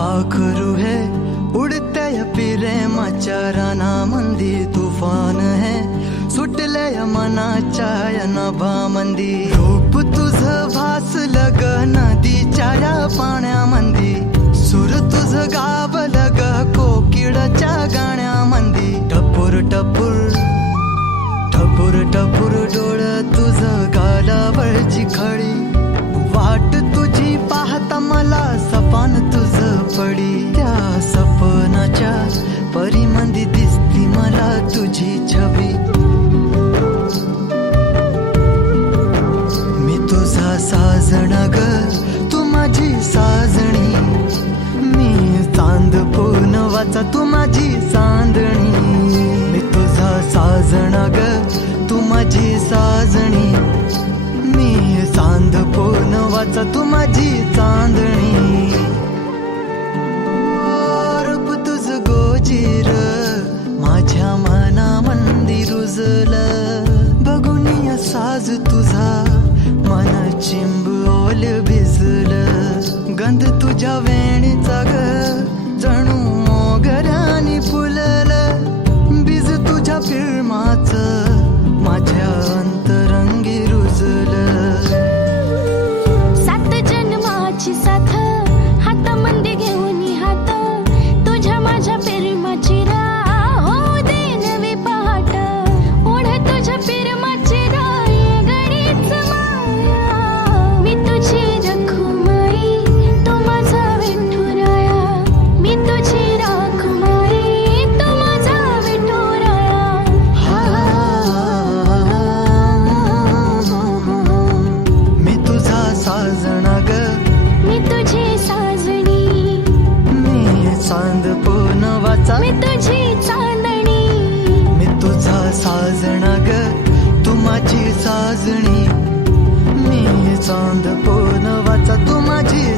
पाखरू है उडते प्रेमाच्या रानामंदी तुफान है सुटले मनाच्या नभामंदी रूप तुझं भासलं ग नदीच्या या पाण्यामंदी सूर तुझं गावलं ग कोकिळाच्या गाण्यामंदी टपूर टपूर टपूर टपूर डोळं तुझं गालावरची खळी वाट तुझी पाहता मला सपान तुझं पडी त्या सपनाच्या परीमंदी दिसती मला तुझी छबी मी तुझा साजणा ग तू माझी साजणी मी चांद पूनवाचा तू माझी चांदणी मी तुझा साजणा ग तू माझी साजणी मी चांद पूनवाचा तू माझी चांदणी रूप तुझ गोजीर माझ्या मनामंदी रुजलं बघून साज तुझा मन चिंबोल भिजलं गंध तुझ्या वेणीचा ग जणू मोगऱ्याने फुललं बीज तुझ्या प्रेमाचं माझ्या अंतरंगी रुजलं सात जन्माची साथ हातामध्ये घेऊन हात तुझ्या माझ्या प्रेमाची राह हो दे नवी पहाट ओढ तुझ्या प्रेमाची राह ये गणित माया मी तुझी रखुमाई तू माझा विठुराया मी तुझी रखुमाई तू माझा विठुराया मी तुझा साजणा ग मी तुझी साजणी मी चांद पूनवाचा मी तुझी चांदणी मी तुझा साजणा ग तू माझी साजणी मी चांद पूनवाचा तू माझी